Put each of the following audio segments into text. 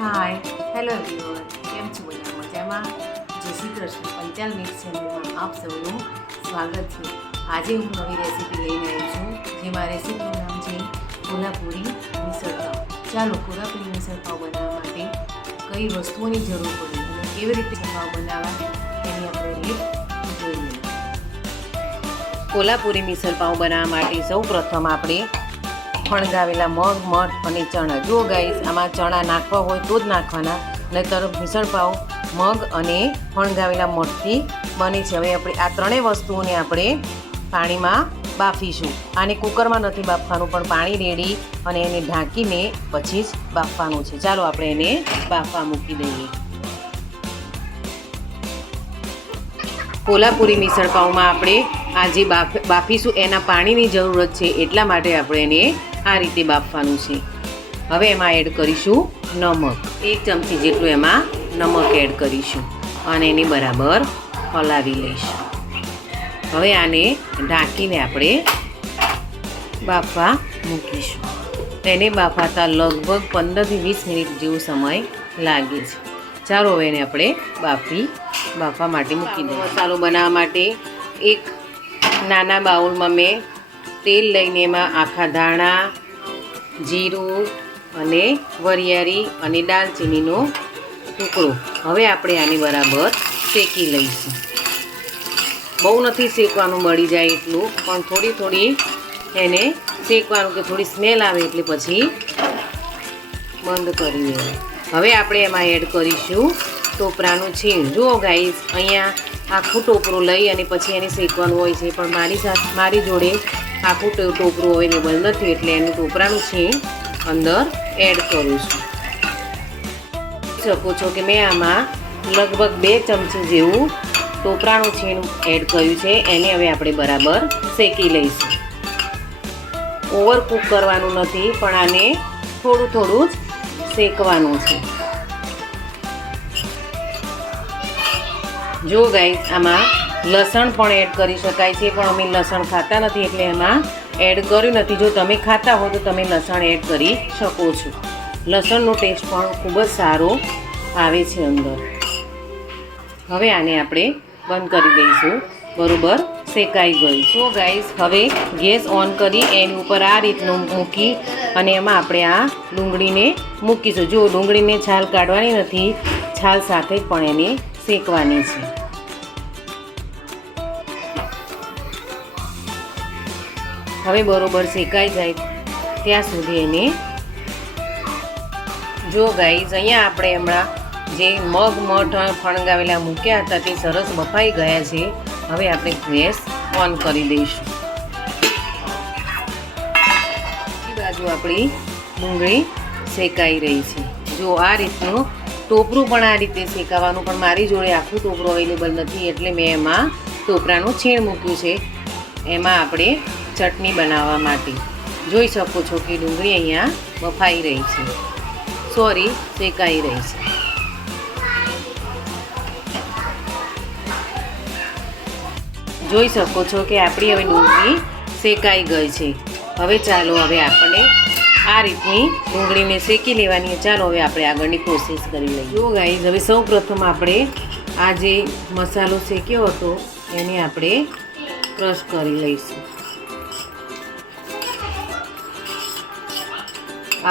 Hi hello everyone, કેમ છો બધા મજામાં? જય શ્રી કૃષ્ણ. પંચાલ મિક્સ ચેનલમાં આપ સૌનું સ્વાગત છે. આજે હું નવી રેસીપી લઈને આવી છું, જેમાં રેસીપીનું નામ છે કોલ્હાપુરી મિસળ પાવ. ચાલો કોલ્હાપુરી મિસળ પાવ બનાવવા માટે કઈ વસ્તુઓની જરૂર પડે અને કેવી રીતે પાવ બનાવવા એની આપણે રીત જોઈ લઈએ. કોલ્હાપુરી મિસળ પાવ બનાવવા માટે સૌ પ્રથમ આપણે ફણગાવેલા મગ, મઠ અને ચણા. જો ગાઈસ આમાં ચણા નાખવા હોય તો જ નાખવાના, નહીંતર મિસળ પાવ મગ અને ફણગાવેલા મઠથી બને છે. હવે આપણે આ ત્રણેય વસ્તુઓને આપણે પાણીમાં બાફીશું. આને કુકરમાં નથી બાફવાનું, પણ પાણી રેડી અને એને ઢાંકીને પછી જ બાફવાનું છે. ચાલો આપણે એને બાફવા મૂકી દઈએ. કોલ્હાપુરી મિસળ પાવમાં આપણે આ જે બાફીશું એના પાણીની જરૂરત છે, એટલા માટે આપણે એને આ રીતે બાફવાનું છે. હવે એમાં એડ કરીશું નમક. 1 ચમચી જેટલું એમાં નમક એડ કરીશું અને એને બરાબર હલાવી લઈશું. હવે આને ઢાંકીને આપણે બાફવા મૂકીશું. તેને બાફાતા લગભગ 15 થી 20 મિનિટ જેવો સમય લાગે છે. ચાલો હવે એને આપણે બાફવા માટે મૂકી દઈએ. મસાલો બનાવવા માટે એક નાના બાઉલમાં મેં તેલ લઈને એમાં આખા ધાણા, જીરું અને વરિયાળી અને દાલચીનીનો ટુકડો. હવે આપણે આને બરાબર શેકી લઈશું. બહુ નથી શેકવાનું, મળી જાય એટલું, પણ થોડી એને શેકવાનું કે થોડી સ્મેલ આવે એટલે પછી બંધ કરી દેવાનું. હવે આપણે એમાં એડ કરીશું ટોપરાનું છીણ. જુઓ ગાઈસ, અહીંયા આખું ટોપરું લઈ અને પછી એને શેકવાનું હોય છે, પણ મારી જોડે આખું ટોપરું અવેલેબલ નથી, એટલે એનું ટોપરાનું છીણ અંદર એડ કરું છું. શકો છો કે મેં આમાં લગભગ 2 ચમચી જેવું ટોપરાનું છીણ એડ કર્યું છે. એને હવે આપણે બરાબર શેકી લઈશું. ઓવરકુક કરવાનું નથી, પણ આને થોડું જ શેકવાનું છે. જો ગાઈસ, આમાં લસણ પણ એડ કરી શકાય છે, પણ અમે લસણ ખાતા નથી એટલે એમાં એડ કર્યું નથી. જો તમે ખાતા હો તો તમે લસણ એડ કરી શકો છો. લસણનો ટેસ્ટ પણ ખૂબ જ સારો આવે છે અંદર. હવે આને આપણે બંધ કરી દઈશું. બરોબર શેકાઈ ગયું. સો ગાઈસ, હવે ગેસ ઓન કરી એની ઉપર આ રીતનું મૂકી અને એમાં આપણે આ ડુંગળીને મૂકીશું. જો ડુંગળીને છાલ કાઢવાની નથી, છાલ સાથે જ પણ એને શેકવાની છે. હવે બરોબર શેકાઈ જાય ત્યાં સુધી એને જો ગાઈઝ, અહીંયા આપણે હમણાં જે મગ, મઠ ફણગાવેલા મૂક્યા હતા તે સરસ બફાઈ ગયા છે. હવે આપણે ગેસ ઓન કરી દઈશું. બીજી બાજુ આપણી ડુંગળી શેકાઈ રહી છે. જો આ રીતનું ટોપરું પણ આ રીતે શેકાવાનું, પણ મારી જોડે આખું ટોપરું અવેલેબલ નથી એટલે મેં એમાં ટોપરાનું છીણ મૂક્યું છે. એમાં આપણે ચટણી બનાવવા માટે જોઈ શકો છો કે ડુંગળી અહીંયા બફાઈ રહી છે, શેકાઈ રહી છે. જોઈ શકો છો કે આપણી હવે ડુંગળી શેકાઈ ગઈ છે. હવે ચાલો હવે આપણે આ રીતની ડુંગળીને શેકી લેવાની. ચાલો હવે આપણે આગળની પ્રોસેસ કરી લઈએ. જો ગાઈઝ, હવે સૌ પ્રથમ આપણે આ જે મસાલો શેક્યો હતો એને આપણે ક્રશ કરી લઈશું.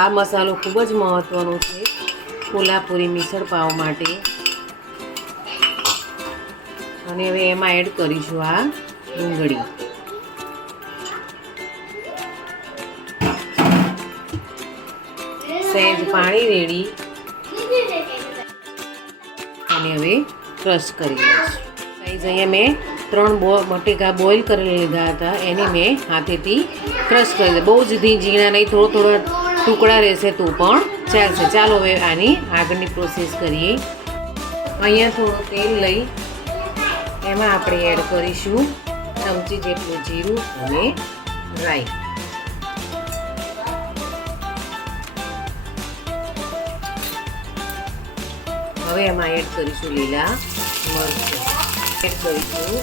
આ મસાલો ખૂબ જ મહત્વનો છે કોલ્હાપુરી મિસળ પાવ માટે. અને હવે એમાં એડ કરીશું આ ડુંગળી. સહેજ પાણી રેડી અને હવે ક્રશ કરી લઈશું. અહીંયા મેં 3 બટેકા બોઇલ કરી લીધા હતા, એને મેં હાથેથી ક્રશ કરી લીધા. બહુ જ ઝીણા નહીં, થોડો ટુકડા રહેશે તો પણ ચાલશે. ચાલો હવે આની આગળની પ્રોસેસ કરીએ. અહીંયા થોડું તેલ લઈ એમાં આપણે એડ કરીશું ચમચી જેટલું જીરું અને રાઈ. હવે એમાં એડ કરીશું લીલા મરચાં, એડ કરીશું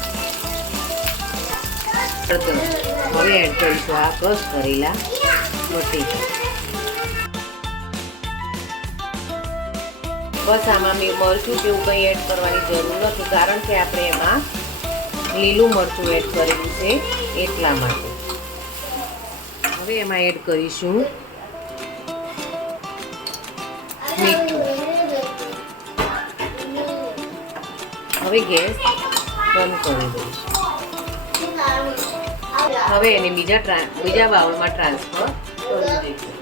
હળદર. હવે એડ કરીશું આ ક્રશ કરેલા બટેકા. બસ આમાં મરચું કેવું કંઈ એડ કરવાની જરૂર નથી, કારણ કે આપણે એમાં લીલું મરચું એડ કરેલું છે એટલા માટે. હવે એમાં એડ કરીશું મીઠું. હવે ગેસ બંધ કરી દઈશું. હવે એને બીજા બાઉલમાં ટ્રાન્સફર કરી દઈશું.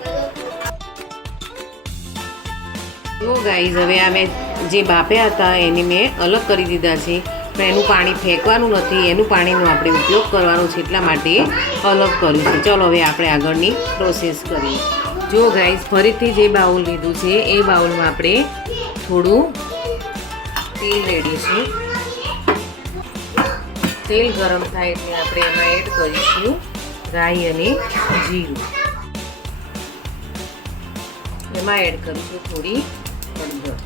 જો ગાઈઝ, હવે આ મેં જે બાફ્યા હતા એને મેં અલગ કરી દીધા છે, પણ એનું પાણી ફેંકવાનું નથી, એનું પાણીનો આપણે ઉપયોગ કરવાનો છે, એટલા માટે અલગ કર્યું છે. ચલો હવે આપણે આગળની પ્રોસેસ કરીએ. જો ગાઈઝ, ફરીથી જે બાઉલ લીધું છે એ બાઉલમાં આપણે થોડું તેલ રેડીશું. તેલ ગરમ થાય એટલે આપણે એમાં એડ કરીશું રાઈ અને જીરું. એમાં એડ કરીશું થોડી હળદર.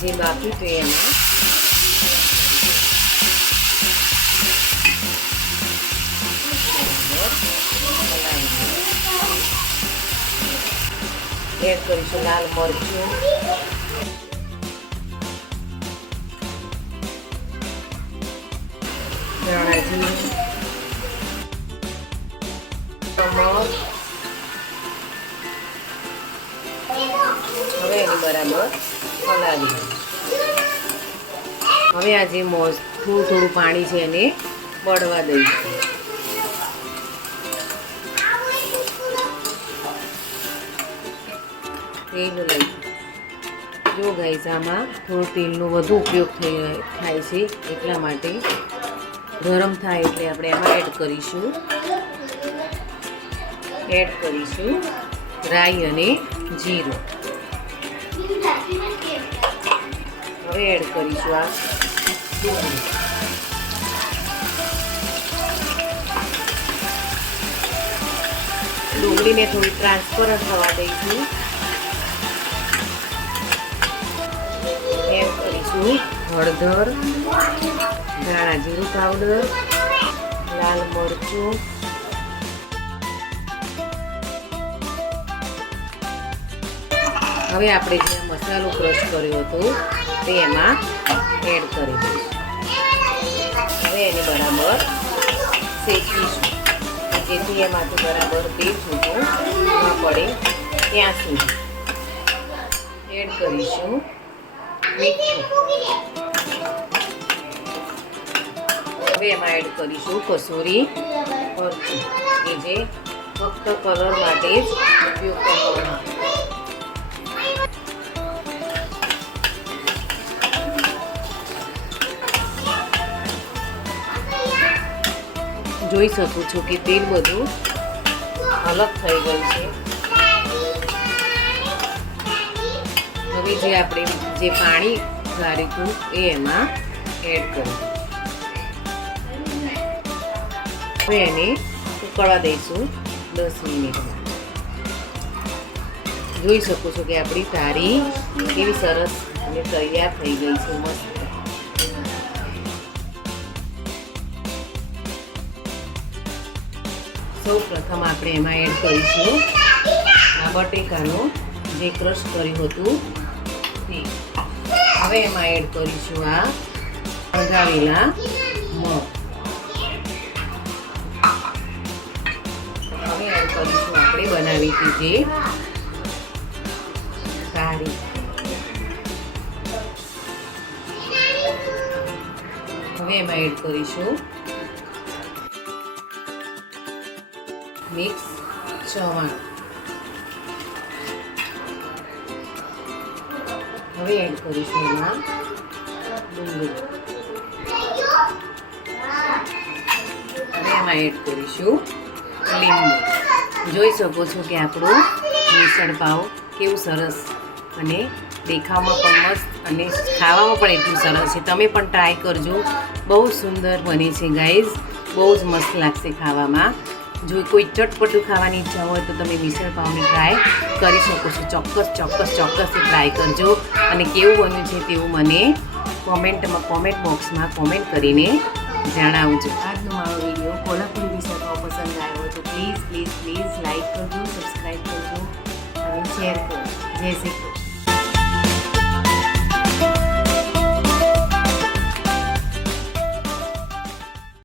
જે બાકી તો એમાં એડ કરીશું લાલ મરચું, ધાણા જીરું, નમક. હવે એની બરાબર હલાવી. હવે આ જે થોડું પાણી છે એને બળવા દઈશું. તેલ લઈ. જો ગાઈઝ, આમાં થોડું તેલનો વધુ ઉપયોગ થાય છે, એટલા માટે ગરમ થાય એટલે આપણે એમાં એડ કરીશું રાઈ અને જીરું. હવે એડ કરીશું આ ડુંગળીને થોડી ટ્રાન્સપરન્ટ થવા દઈશું. એડ કરીશું હળદર, ધાણા જીરું પાવડર, લાલ મરચું, હવે આપણે જે મસાલો ક્રશ કર્યો હતો તે એમાં એડ કરી દઈશું. હવે એને બરાબર શેકીશું, જેથી એમાંથી બરાબર તેલ છૂટું ન પડે ત્યાં સુધી. એડ કરીશું મીઠું. હવે એમાં એડ કરીશું કસૂરી મરચું, કે જે ફક્ત કલર માટે જ ઉપયોગ કરવામાં આવે. જોઈ શકું છું કે તેલ બધું અલગ થઈ ગયું છે. હવે જે આપણે જે પાણી ગાળ્યું એ એમાં એડ કરીશું. હવે એને ઉકળવા દઈશું 10 મિનિટ. જોઈ શકો છો કે આપણી તારી કેવી સરસ અને તૈયાર થઈ ગઈ છે, મસ્ત. સૌ પ્રથમ આપણે એમાં એડ કરીશું આ બટેકાનું જે ક્રશ કર્યું હતું તે. હવે એમાં એડ કરીશું આ ફણગાવેલા મગ. હવે એડ કરીશું આપણે બનાવી હતી જે તારી. હવે એમાં એડ કરીશું મિક્સ ચવાણું. હવે એડ કરીશું એમાં ડુંગળી. હવે એમાં એડ કરીશું લીંબુ. જોઈ શકો છો કે આપણું મિસળ પાવ કેવું સરસ અને દેખાવમાં પણ મસ્ત અને ખાવામાં પણ એટલું સરસ છે. તમે પણ ટ્રાય કરજો, બહુ સુંદર બને છે ગાઈઝ, બહુ જ મસ્ત લાગશે ખાવામાં. જો કોઈ ચટપટું ખાવાની ઈચ્છા હોય તો તમે મિસળ પાવને ટ્રાય કરી શકો છો. ચોક્કસ ટ્રાય કરજો અને કેવું બન્યું છે તેવું મને કોમેન્ટ બોક્સમાં કોમેન્ટ કરીને જણાવજો. આજનો મારો વિડીયો કોલ્હાપુરી મિસળ પાવ પસંદ આવ્યો તો પ્લીઝ લાઈક કરજો, સબસ્ક્રાઈબ કરજો અને શેર કરજો. જય શ્રી કૃષ્ણ.